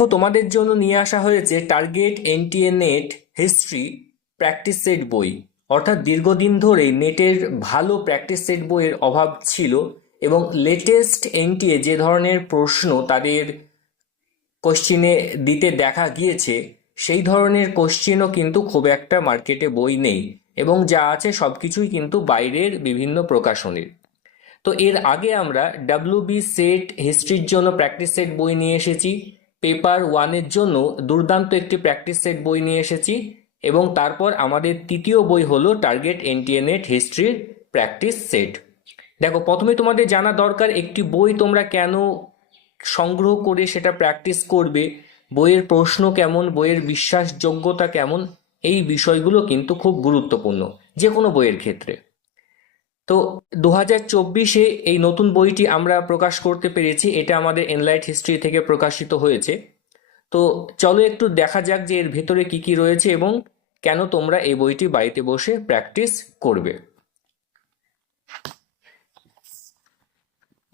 তো তোমাদের জন্য নিয়ে আসা হয়েছে target NTA NET history practice set বই। অর্থাৎ দীর্ঘদিন ধরেই নেটের ভালো প্র্যাকটিস সেট বইয়ের অভাব ছিল এবং লেটেস্ট এনটিএ যে ধরনের প্রশ্ন তাদের কোশ্চিনে দিতে দেখা গিয়েছে, সেই ধরনের কোশ্চিনও কিন্তু খুব একটা মার্কেটে বই নেই এবং যা আছে সব কিছুই কিন্তু বাইরের বিভিন্ন প্রকাশনীর। তো এর আগে আমরা ডাব্লিউবি সেট হিস্ট্রির জন্য প্র্যাকটিস সেট বই নিয়ে এসেছি। পেপার ওয়ানের জন্য দুর্দান্ত একটি প্র্যাকটিস সেট বই নিয়ে এসেছি এবং তারপর আমাদের তৃতীয় বই হলো টার্গেট এনটিএনএট হিস্ট্রির প্র্যাকটিস সেট। দেখো, প্রথমে তোমাদের জানা দরকার একটি বই তোমরা কেন সংগ্রহ করে সেটা প্র্যাকটিস করবে, বইয়ের প্রশ্ন কেমন, বইয়ের বিশ্বাসযোগ্যতা কেমন, এই বিষয়গুলো কিন্তু খুব গুরুত্বপূর্ণ যে কোনো বইয়ের ক্ষেত্রে। তো দু হাজার চব্বিশে এই নতুন বইটি আমরা প্রকাশ করতে পেরেছি, এটা আমাদের এনলাইট হিস্ট্রি থেকে প্রকাশিত হয়েছে। তো চলো একটু দেখা যাক যে এর ভেতরে কি কি রয়েছে এবং কেন তোমরা এই বইটি বাড়িতে বসে প্র্যাকটিস করবে।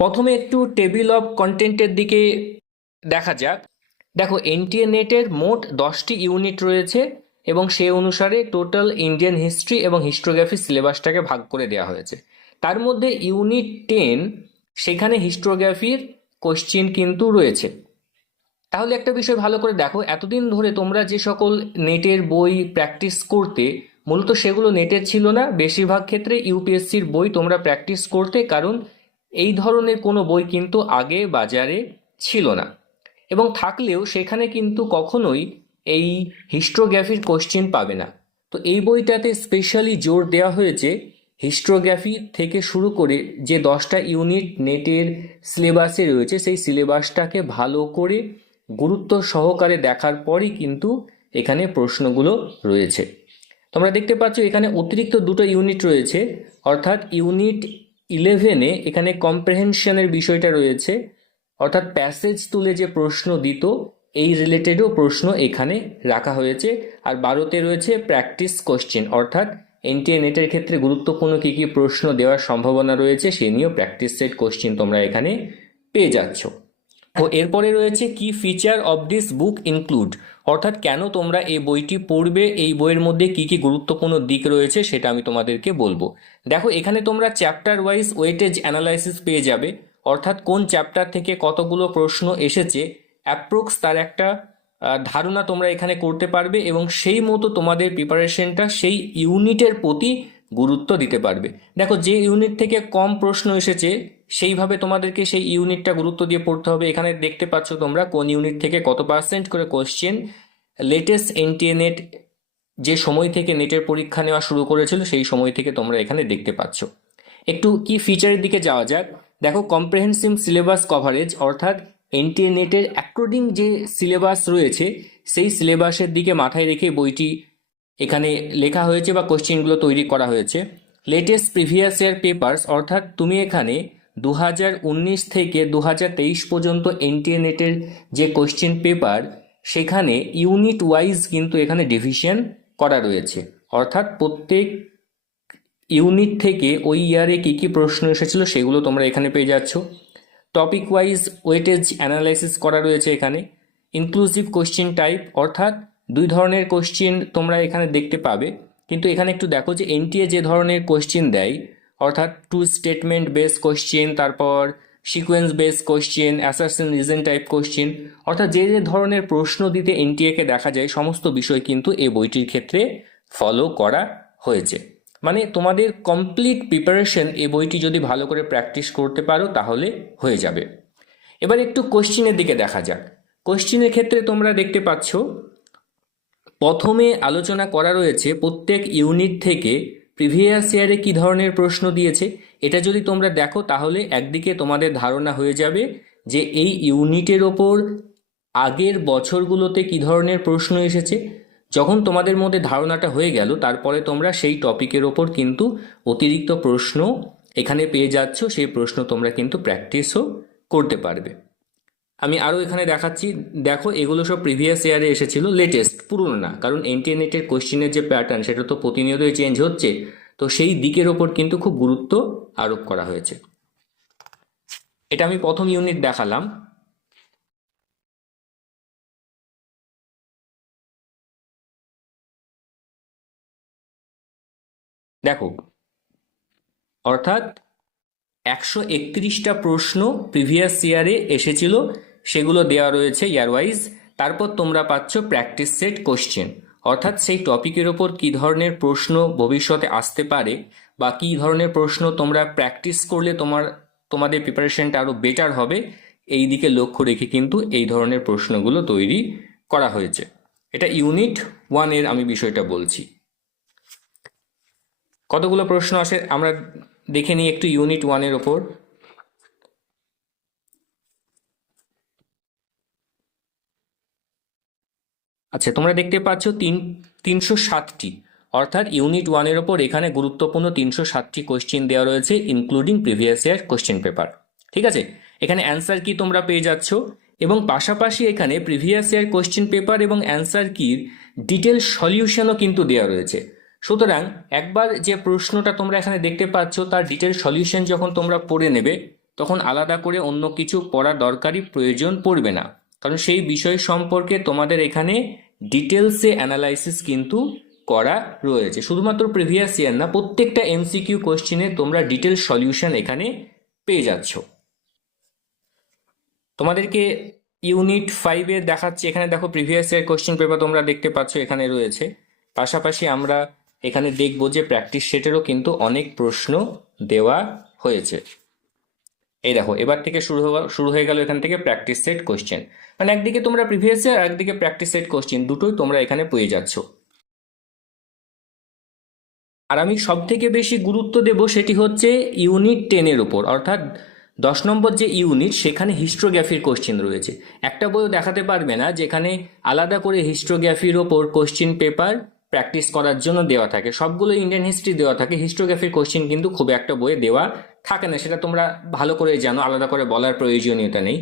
প্রথমে একটু টেবিল অফ কন্টেন্টের দিকে দেখা যাক। দেখো এনটিএ নেটের মোট দশটি ইউনিট রয়েছে। এবং সে অনুসারে টোটাল ইন্ডিয়ান হিস্ট্রি এবং হিস্টোগ্রাফি সিলেবাসটাকে ভাগ করে দেওয়া হয়েছে। তার মধ্যে ইউনিট টেন সেখানে হিস্টোগ্রাফির কোশ্চিন কিন্তু রয়েছে। তাহলে একটা বিষয় ভালো করে দেখো, এতদিন ধরে তোমরা যে সকল নেটের বই প্র্যাকটিস করতে, মূলত সেগুলো নেটের ছিল না, বেশিরভাগ ক্ষেত্রে ইউপিএসসির বই তোমরা প্র্যাকটিস করতে, কারণ এই ধরনের কোনো বই কিন্তু আগে বাজারে ছিল না। এবং থাকলেও সেখানে কিন্তু কখনোই এই হিস্টোগ্রাফির কোশ্চেন পাবে না। তো এই বইটাতে স্পেশালি জোর দেওয়া হয়েছে হিস্ট্রোগ্রাফি থেকে শুরু করে যে দশটা ইউনিট নেটের সিলেবাসে রয়েছে, সেই সিলেবাসটাকে ভালো করে গুরুত্ব সহকারে দেখার পরই কিন্তু এখানে প্রশ্নগুলো রয়েছে। তোমরা দেখতে পাচ্ছ এখানে অতিরিক্ত দুটো ইউনিট রয়েছে, অর্থাৎ ইউনিট ইলেভেনে এখানে কম্প্রেহেনশনের বিষয়টা রয়েছে, অর্থাৎ প্যাসেজ তুলে যে প্রশ্ন দিত এই রিলেটেডও প্রশ্ন এখানে রাখা হয়েছে। আর বারোতে রয়েছে প্র্যাকটিস কোশ্চেন অর্থাৎ এনটিএ নেটের ক্ষেত্রে গুরুত্বপূর্ণ কী কী প্রশ্ন দেওয়ার সম্ভাবনা রয়েছে, সে নিয়েও প্র্যাকটিস সেট কোশ্চেন তোমরা এখানে পেয়ে যাচ্ছ। ও এরপরে রয়েছে কি feature of this book include অর্থাৎ কেন তোমরা এই বইটি পড়বে, এই বইয়ের মধ্যে কি কি গুরুত্বপূর্ণ দিক রয়েছে সেটা আমি তোমাদেরকে বলব। দেখো, এখানে তোমরা চ্যাপ্টার ওয়াইজ ওয়েটেজ অ্যানালাইসিস পেয়ে যাবে, অর্থাৎ কোন চ্যাপ্টার থেকে কতগুলো প্রশ্ন এসেছে অ্যাপ্রোক্স তার একটা ধারণা তোমরা এখানে করতে পারবে এবং সেই মতো তোমাদের প্রিপারেশনটা সেই ইউনিটের প্রতি গুরুত্ব দিতে পারবে। দেখো, যে ইউনিট থেকে কম প্রশ্ন এসেছে, সেইভাবে তোমাদেরকে সেই ইউনিটটা গুরুত্ব দিয়ে পড়তে হবে। এখানে দেখতে পাচ্ছ তোমরা কোন ইউনিট থেকে কত পার্সেন্ট করে কোশ্চেন লেটেস্ট এনটিএ নেট যে সময় থেকে নেটের পরীক্ষা নেওয়া শুরু করেছিল, সেই সময় থেকে তোমরা এখানে দেখতে পাচ্ছ। একটু কি ফিচারের দিকে যাওয়া যাক। দেখো কম্প্রেহেন্সিভ সিলেবাস কভারেজ অর্থাৎ এনটিএ নেটের অ্যাকর্ডিং যে সিলেবাস রয়েছে, সেই সিলেবাসের দিকে মাথায় রেখে বইটি এখানে লেখা হয়েছে বা কোশ্চেনগুলো তৈরি করা হয়েছে। লেটেস্ট প্রিভিয়াস ইয়ার পেপার্স, অর্থাৎ তুমি এখানে দু হাজার উনিশ থেকে দু হাজার তেইশ পর্যন্ত এনটিএ নেটের যে কোশ্চেন পেপার, সেখানে ইউনিট ওয়াইজ কিন্তু এখানে ডিভিশন করা রয়েছে। অর্থাৎ প্রত্যেক ইউনিট থেকে ওই ইয়ারে কী কী প্রশ্ন এসেছিল সেগুলো তোমরা এখানে পেয়ে যাচ্ছ। টপিক ওয়াইজ ওয়েটেজ অ্যানালাইসিস করা রয়েছে এখানে। ইনক্লুসিভ কোশ্চেন টাইপ অর্থাৎ দুই ধরনের কোশ্চেন তোমরা এখানে দেখতে পাবে। কিন্তু এখানে একটু দেখো যে এনটিএ যে ধরনের কোশ্চেন দেয়, অর্থাৎ টু স্টেটমেন্ট বেস কোশ্চেন তারপর sequence base question assertion reason type question অর্থাৎ যে যে ধরনের প্রশ্ন দিতে এনটিএকে দেখা যায়, সমস্ত বিষয় কিন্তু এই বইটির ক্ষেত্রে ফলো করা হয়েছে। মানে তোমাদের কমপ্লিট প্রিপারেশন এই বইটি যদি ভালো করে প্র্যাকটিস করতে পারো, তাহলে হয়ে যাবে। এবার একটু কোশ্চিনের দিকে দেখা যাক। কোশ্চিনের ক্ষেত্রে তোমরা দেখতে পাচ্ছ, প্রথমে আলোচনা করা রয়েছে প্রত্যেক ইউনিট থেকে প্রিভিয়াস ইয়ারে কী ধরনের প্রশ্ন দিয়েছে। এটা যদি তোমরা দেখো, তাহলে একদিকে তোমাদের ধারণা হয়ে যাবে যে এই ইউনিটের ওপর আগের বছরগুলোতে কী ধরনের প্রশ্ন এসেছে যখন তোমাদের মধ্যে ধারণাটা হয়ে গেল, তারপরে তোমরা সেই টপিকের ওপর কিন্তু অতিরিক্ত প্রশ্ন এখানে পেয়ে যাচ্ছ, সেই প্রশ্ন তোমরা কিন্তু প্র্যাকটিসও করতে পারবে। আমি আরও এখানে দেখাচ্ছি, দেখো এগুলো সব প্রিভিয়াস ইয়ারে এসেছিল লেটেস্ট পুরনো না, কারণ ইন্টারনেটের কোশ্চেনের যে প্যাটার্ন সেটা তো প্রতিনিয়তই চেঞ্জ হচ্ছে, তো সেই দিকের ওপর কিন্তু খুব গুরুত্ব আরোপ করা হয়েছে। এটা আমি প্রথম ইউনিট দেখালাম। দেখো, অর্থাৎ একশো একত্রিশটা প্রশ্ন প্রিভিয়াস ইয়ারে এসেছিল, সেগুলো দেওয়া রয়েছে ইয়ার ওয়াইজ তারপর তোমরা পাচ্ছ প্র্যাকটিস সেট কোশ্চেন অর্থাৎ সেই টপিকের ওপর কী ধরনের প্রশ্ন ভবিষ্যতে আসতে পারে, বা কী ধরনের প্রশ্ন তোমরা প্র্যাকটিস করলে তোমার, তোমাদের প্রিপারেশনটা আরও বেটার হবে, এই দিকে লক্ষ্য রেখে কিন্তু এই ধরনের প্রশ্নগুলো তৈরি করা হয়েছে। এটা ইউনিট ওয়ানের আমি বিষয়টা বলছি। কতগুলো প্রশ্ন আসে আমরা দেখে নিই একটু ইউনিট ওয়ানের ওপর আচ্ছা তোমরা দেখতে পাচ্ছ তিন, তিনশো সাতটি। অর্থাৎ ইউনিট ওয়ানের ওপর এখানে গুরুত্বপূর্ণ তিনশো সাতটি কোশ্চেন দেওয়া রয়েছে including previous year question paper ঠিক আছে? এখানে অ্যান্সার কি তোমরা পেয়ে যাচ্ছ? এবং পাশাপাশি এখানে প্রিভিয়াস ইয়ার কোশ্চেন পেপার এবং অ্যান্সার কির ডিটেল সলিউশনও কিন্তু দেওয়া রয়েছে। সুতরাং একবার যে প্রশ্নটা তোমরা এখানে দেখতে পাচ্ছ, তার ডিটেল সলিউশন যখন তোমরা পড়ে নেবে, তখন আলাদা করে অন্য কিছু পড়া দরকারি প্রয়োজন পড়বে না। কারণ সেই বিষয় সম্পর্কে তোমাদের এখানে ডিটেলসে অ্যানালাইসিস কিন্তু করা রয়েছে। শুধুমাত্র প্রিভিয়াস ইয়ার না, প্রত্যেকটা এমসিকিউ কোশ্চেনে তোমরা ডিটেল সলিউশন এখানে পেয়ে যাচ্ছ। তোমাদেরকে ইউনিট ফাইভে দেখাচ্ছি। এখানে দেখো প্রিভিয়াস ইয়ার কোশ্চেন পেপার তোমরা দেখতে পাচ্ছ, এখানে রয়েছে। পাশাপাশি আমরা এখানে দেখব যে প্র্যাকটিস সেটেরও কিন্তু অনেক প্রশ্ন দেওয়া হয়েছে। এই দেখো, এবার থেকে শুরু শুরু হয়ে গেল এখান থেকে প্র্যাকটিস সেট কোশ্চেন মানে একদিকে তোমরা প্রিভিয়াস ইয়ার একদিকে প্র্যাকটিস সেট কোশ্চেন দুটোই তোমরা এখানে পেয়ে যাচ্ছ। আর আমি সব থেকে বেশি গুরুত্ব দেব সেটি হচ্ছে ইউনিট টেনের উপর, অর্থাৎ দশ নম্বর যে ইউনিট সেখানে হিস্ট্রোগ্রাফির কোশ্চেন রয়েছে। একটা বইও দেখাতে পারবে না, যেখানে আলাদা করে হিস্ট্রোগ্রাফির ওপর কোশ্চেন পেপার প্র্যাকটিস করার জন্য দেওয়া থাকে। সবগুলো ইন্ডিয়ান হিস্ট্রি দেওয়া থাকে। হিস্টোগ্রাফির কোশ্চেন কিন্তু খুব একটা বইয়ে দেওয়া থাকে না। সেটা তোমরা ভালো করে জানো, আলাদা করে বলার প্রয়োজনীয়তা নেই।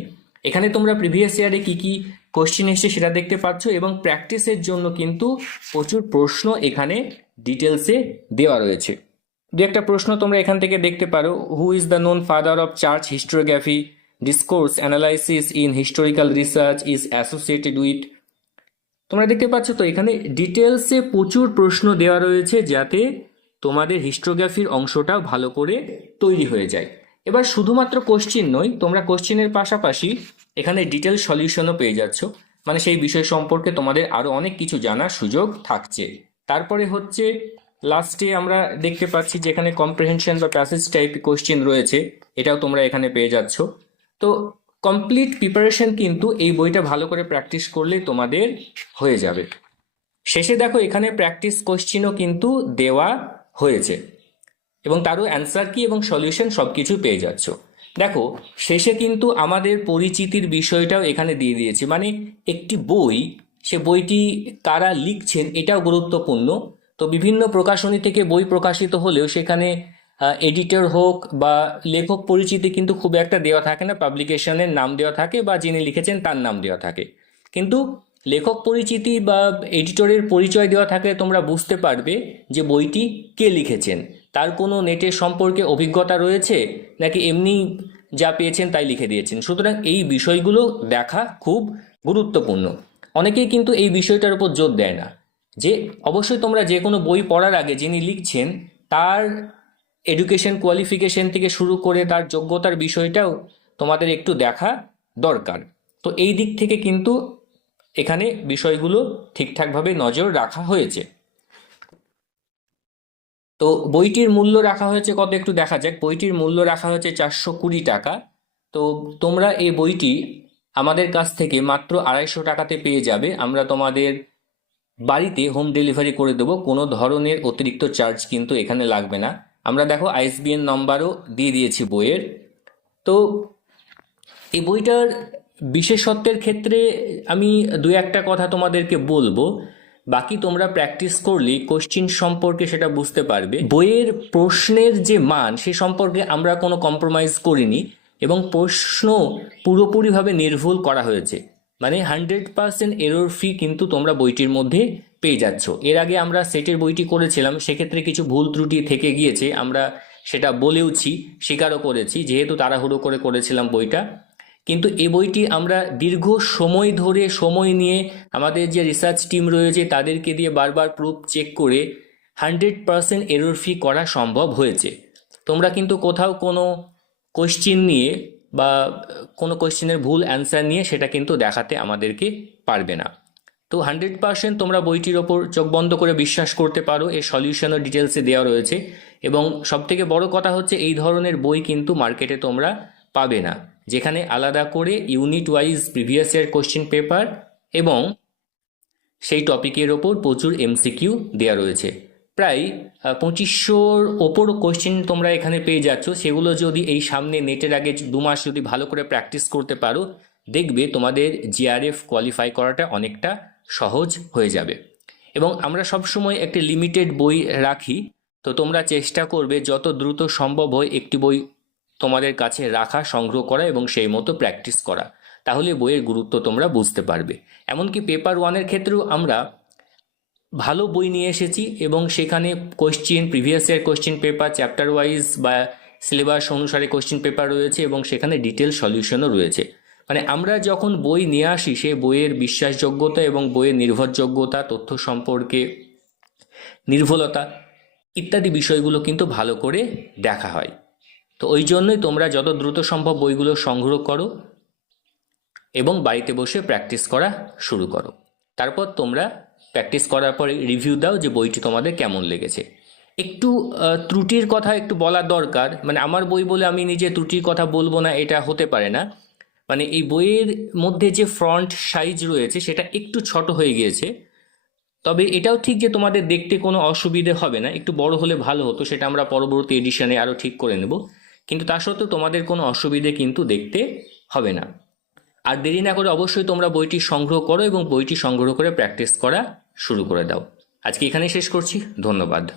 এখানে তোমরা প্রিভিয়াস ইয়ারে কী কি কোশ্চেন এসছে সেটা দেখতে পাচ্ছ এবং প্র্যাকটিসের জন্য কিন্তু প্রচুর প্রশ্ন এখানে ডিটেলসে দেওয়া রয়েছে। দু একটা প্রশ্ন তোমরা এখান থেকে দেখতে পারো। Who is the known father of church historiography discourse analysis in historical research is associated with তোমরা দেখতে পাচ্ছ তো, এখানে ডিটেলসে প্রচুর প্রশ্ন দেওয়া রয়েছে যাতে তোমাদের হিস্টোগ্রাফির অংশটা ভালো করে তৈরি হয়ে যায়। এবার শুধুমাত্র কোশ্চিন নয়, তোমরা কোশ্চিনের পাশাপাশি এখানে ডিটেল সলিউশনও পেয়ে যাচ্ছ। মানে সেই বিষয় সম্পর্কে তোমাদের আরও অনেক কিছু জানার সুযোগ থাকছে। তারপরে হচ্ছে লাস্টে আমরা দেখতে পাচ্ছি যে এখানে কম্প্রিহেনশন বা প্যাসেজ টাইপ কোশ্চেন রয়েছে, এটাও তোমরা এখানে পেয়ে যাচ্ছ। তো কমপ্লিট প্রিপারেশন কিন্তু এই বইটা ভালো করে প্র্যাকটিস করলে তোমাদের হয়ে যাবে। শেষে দেখো এখানে প্র্যাকটিস কোশ্চিনও কিন্তু দেওয়া হয়েছে। এবং তারও অ্যান্সার কি এবং সলিউশন সব কিছু পেয়ে যাচ্ছ। দেখো, শেষে কিন্তু আমাদের পরিচিতির বিষয়টাও এখানে দিয়ে দিয়েছে। মানে একটি বই, সে বইটি কারা লিখছেন এটাও গুরুত্বপূর্ণ। তো বিভিন্ন প্রকাশনী থেকে বই প্রকাশিত হলেও সেখানে এডিটর হোক বা লেখক পরিচিতি কিন্তু খুব একটা দেওয়া থাকে না পাবলিকেশনের নাম দেওয়া থাকে বা যিনি লিখেছেন তার নাম দেওয়া থাকে। কিন্তু লেখক পরিচিতি বা এডিটরের পরিচয় দেওয়া থাকলে তোমরা বুঝতে পারবে যে বইটি কে লিখেছেন। তার কোনো নেটের সম্পর্কে অভিজ্ঞতা রয়েছে? নাকি এমনি যা পেয়েছেন তাই লিখে দিয়েছেন? সুতরাং এই বিষয়গুলো দেখা খুব গুরুত্বপূর্ণ। অনেকেই কিন্তু এই বিষয়টার উপর জোর দেয় না। যে অবশ্যই তোমরা যে কোনো বই পড়ার আগে যিনি লিখছেন, তার এডুকেশন কোয়ালিফিকেশন থেকে শুরু করে তার যোগ্যতার বিষয়টাও তোমাদের একটু দেখা দরকার। তো এই দিক থেকে কিন্তু এখানে বিষয়গুলো ঠিকঠাকভাবে নজর রাখা হয়েছে। তো বইটির মূল্য রাখা হয়েছে কত একটু দেখা যাক। বইটির মূল্য রাখা হয়েছে চারশো কুড়ি টাকা। তো তোমরা এই বইটি আমাদের কাছ থেকে মাত্র আড়াইশো টাকাতে পেয়ে যাবে। আমরা তোমাদের বাড়িতে হোম ডেলিভারি করে দেবো। কোনো ধরনের অতিরিক্ত চার্জ কিন্তু এখানে লাগবে না। আমরা দেখো আইএসবিএন নম্বরও দিয়ে দিয়েছি বইয়ের। তো এই বইটার বিশেষত্বের ক্ষেত্রে আমি দু একটা কথা তোমাদেরকে বলব। বাকি তোমরা প্র্যাকটিস করলে কোশ্চিন সম্পর্কে সেটা বুঝতে পারবে। বইয়ের প্রশ্নের যে মান সে সম্পর্কে আমরা কোনো কম্প্রোমাইজ করিনি এবং প্রশ্ন পুরোপুরিভাবে নির্ভুল করা হয়েছে। মানে হান্ড্রেড পার্সেন্ট এরর ফ্রি কিন্তু তোমরা বইটির মধ্যে পেয়ে যাচ্ছ। এর আগে আমরা সেটের বইটি করেছিলাম, সেক্ষেত্রে কিছু ভুল ত্রুটি থেকে গিয়েছে, আমরা সেটা বলেওছি, স্বীকারও করেছি, যেহেতু তাড়াহুড়ো করে করেছিলাম বইটা। কিন্তু এই বইটি আমরা দীর্ঘ সময় ধরে, সময় নিয়ে আমাদের যে রিসার্চ টিম রয়েছে, তাদেরকে দিয়ে বারবার প্রুফ চেক করে হান্ড্রেড পারসেন্ট এরর ফ্রি করা সম্ভব হয়েছে। তোমরা কিন্তু কোথাও কোনো কোশ্চিন নিয়ে বা কোনো কোশ্চেনের ভুল অ্যান্সার নিয়ে সেটা কিন্তু দেখাতে আমাদেরকে পারবে না। তো হান্ড্রেড পার্সেন্ট তোমরা বইটির ওপর চোখ বন্ধ করে বিশ্বাস করতে পারো, এর সলিউশনও ডিটেলসে দেওয়া রয়েছে। এবং সবথেকে বড় কথা হচ্ছে, এই ধরনের বই কিন্তু মার্কেটে তোমরা পাবে না। যেখানে আলাদা করে unit wise previous year question paper এবং সেই টপিকের ওপর প্রচুর এমসিকিউ দেওয়া রয়েছে। প্রায় পঁচিশশোর ওপর কোশ্চেন তোমরা এখানে পেয়ে যাচ্ছ। সেগুলো যদি এই সামনে নেটের আগে দু মাস যদি ভালো করে প্র্যাকটিস করতে পারো, দেখবে তোমাদের জিআরএফ কোয়ালিফাই করাটা অনেকটা সহজ হয়ে যাবে। এবং আমরা সবসময় একটি লিমিটেড বই রাখি, তো তোমরা চেষ্টা করবে যত দ্রুত সম্ভব হয় একটি বই তোমাদের কাছে রাখা, সংগ্রহ করা এবং সেই মতো প্র্যাকটিস করা। তাহলে বইয়ের গুরুত্ব তোমরা বুঝতে পারবে। এমনকি পেপার ওয়ানের ক্ষেত্রেও আমরা ভালো বই নিয়ে এসেছি এবং সেখানে question previous year question paper chapter wise বা সিলেবাস অনুসারে কোশ্চিন পেপার রয়েছে এবং সেখানে ডিটেল সলিউশনও রয়েছে। মানে আমরা যখন বই নিয়ে আসি সেই বইয়ের বিশ্বাসযোগ্যতা এবং বইয়ের নির্ভরযোগ্যতা, তথ্য সম্পর্কে নির্ভুলতা ইত্যাদি বিষয়গুলো কিন্তু ভালো করে দেখা হয়। তো ওই জন্যই তোমরা যত দ্রুত সম্ভব বইগুলো সংগ্রহ করো এবং বাড়িতে বসে প্র্যাকটিস করা শুরু করো। তারপর তোমরা প্র্যাকটিস করার পরে রিভিউ দাও যে বইটি তোমাদের কেমন লেগেছে। একটু ত্রুটির কথা একটু বলা দরকার। মানে আমার বই বলে আমি নিজে ত্রুটির কথা বলব না, এটা হতে পারে না। মানে এই বইয়ের মধ্যে যে ফ্রন্ট সাইজ রয়েছে, সেটা একটু ছোট হয়ে গিয়েছে। তবে এটাও ঠিক যে তোমাদের দেখতে কোনো অসুবিধে হবে না। একটু বড় হলে ভালো হতো, সেটা আমরা পরবর্তী এডিশনে আরও ঠিক করে নেব। কিন্তু তা সত্ত্বেও তোমাদের কোনো অসুবিধে কিন্তু দেখতে হবে না। আর দেরি না করে অবশ্যই তোমরা বইটি সংগ্রহ করো এবং বইটি সংগ্রহ করে প্র্যাকটিস করা শুরু করে দাও। আজকে এখানেই শেষ করছি। ধন্যবাদ।